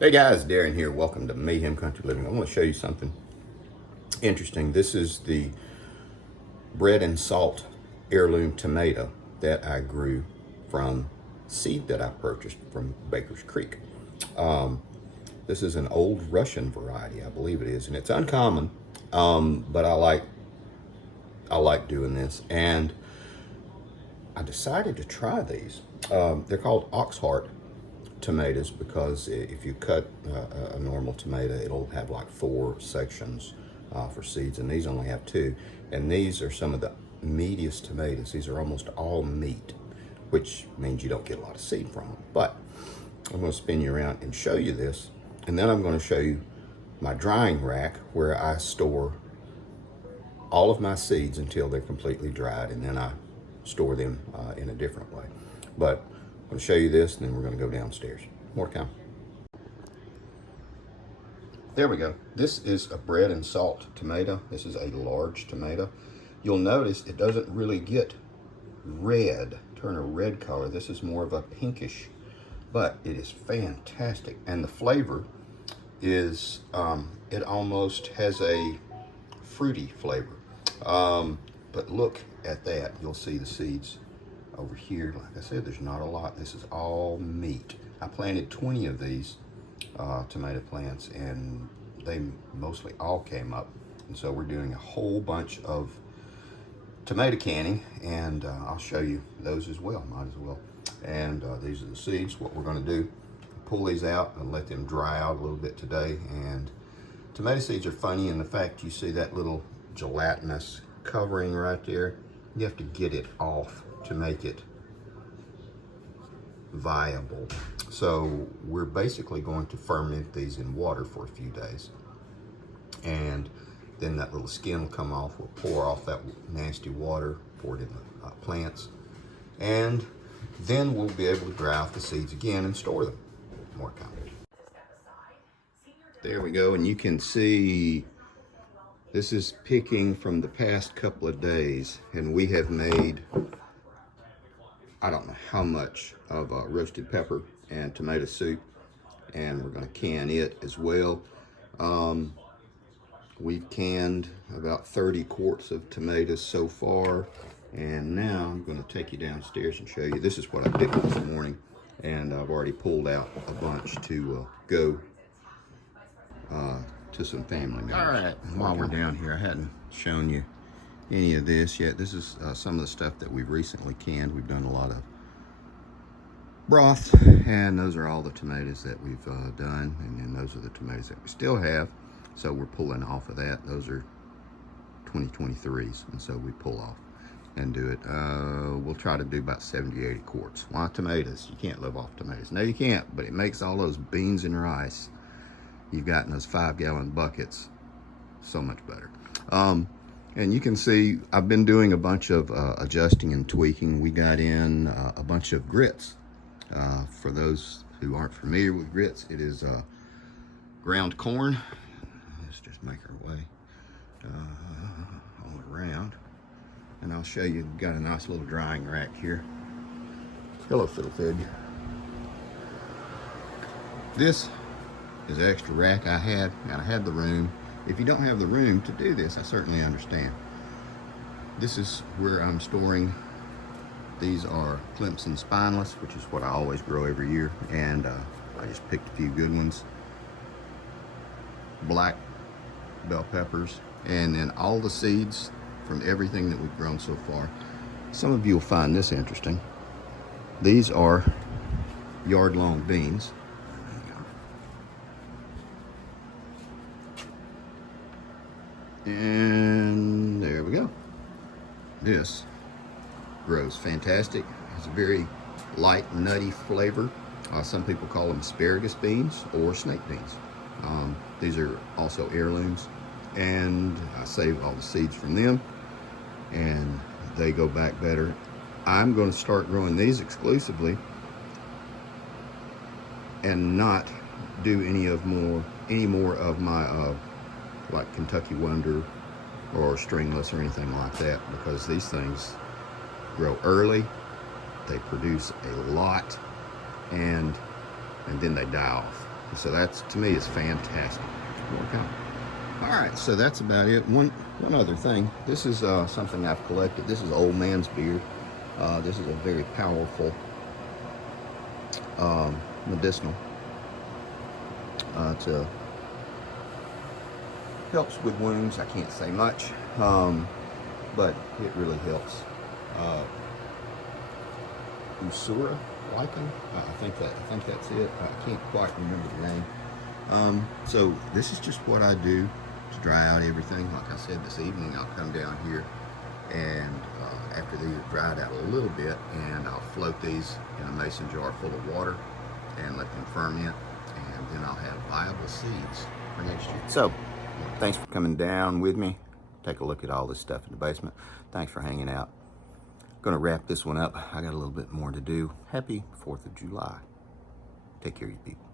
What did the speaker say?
Hey guys, Darren here. Welcome to Mayhem Country Living. I want to show you something interesting. This is the bread and salt heirloom tomato that I grew from seed that I purchased from Baker's Creek. This is an old Russian variety, I believe it is, and it's uncommon, but I like doing this, and I decided to try these. They're called ox heart tomatoes because if you cut a normal tomato, it'll have like 4 sections for seeds, and these only have 2. And these are some of the meatiest tomatoes. These are almost all meat, which means you don't get a lot of seed from them. But I'm going to spin you around and show you this, and then I'm going to show you my drying rack where I store all of my seeds until they're completely dried, and then I store them in a different way. But I'm going to show you this, and then we're going to go downstairs. More time. There we go. This is a bread and salt tomato. This is a large tomato. You'll notice it doesn't really get red, turn a red color. This is more of a pinkish, but it is fantastic. And the flavor is, it almost has a fruity flavor. But look at that. You'll see the seeds over here. Like I said, there's not a lot. This is all meat. I planted 20 of these tomato plants, and they mostly all came up. And so we're doing a whole bunch of tomato canning, and I'll show you those as well. Might as well. And these are the seeds. What we're going to do, pull these out and let them dry out a little bit today. And tomato seeds are funny in the fact you see that little gelatinous covering right there. You have to get it off to make it viable. So we're basically going to ferment these in water for a few days, and then that little skin will come off. We'll pour off that nasty water, pour it in the plants, and then we'll be able to dry out the seeds again and store them. More time. There we go, and you can see this is picking from the past couple of days, and we have made, I don't know how much of roasted pepper and tomato soup, and we're going to can it as well. We've canned about 30 quarts of tomatoes so far, and now I'm going to take you downstairs and show you. This is what I picked this morning, and I've already pulled out a bunch to go to some family members. All right, while we're down here, I hadn't shown you any of this yet. This is some of the stuff that we've recently canned. We've done a lot of broth, and those are all the tomatoes that we've done, and then those are the tomatoes that we still have, so we're pulling off of that. Those are 2023s, and so we pull off and do it. We'll try to do about 70, 80 quarts. Why tomatoes? You can't live off tomatoes. No, you can't, but it makes all those beans and rice you've got in those 5-gallon buckets so much better. And you can see I've been doing a bunch of adjusting and tweaking. We got in a bunch of grits. For those who aren't familiar with grits, it is ground corn. Let's just make our way all around. And I'll show you, got a nice little drying rack here. Hello, Fiddlefig. This is the extra rack I had, and I had the room. If you don't have the room to do this, I certainly understand. This is where I'm storing. These are Clemson Spineless, which is what I always grow every year, and I just picked a few good ones. Black bell peppers, and then all the seeds from everything that we've grown so far. Some of you will find this interesting. These are yard-long beans. And there we go. This grows fantastic. It's a very light, nutty flavor. Some people call them asparagus beans or snake beans. These are also heirlooms, and I save all the seeds from them, and they go back better. I'm going to start growing these exclusively and not do any more of my like Kentucky Wonder or stringless or anything like that, because these things grow early, they produce a lot, and then they die off. So that's, to me, is fantastic. Okay. All right, so that's about it. One other thing. This is something I've collected. This is old man's beard. This is a very powerful medicinal. It helps with wounds. I can't say much, but it really helps. Usura lichen. I think that's it. I can't quite remember the name. So this is just what I do to dry out everything. Like I said, this evening I'll come down here and after these are dried out a little bit, and I'll float these in a mason jar full of water and let them ferment, and then I'll have viable seeds for next year. So thanks for coming down with me. Take a look at all this stuff in the basement. Thanks for hanging out. Gonna wrap this one up. I got a little bit more to do. Happy 4th of July. Take care of you people.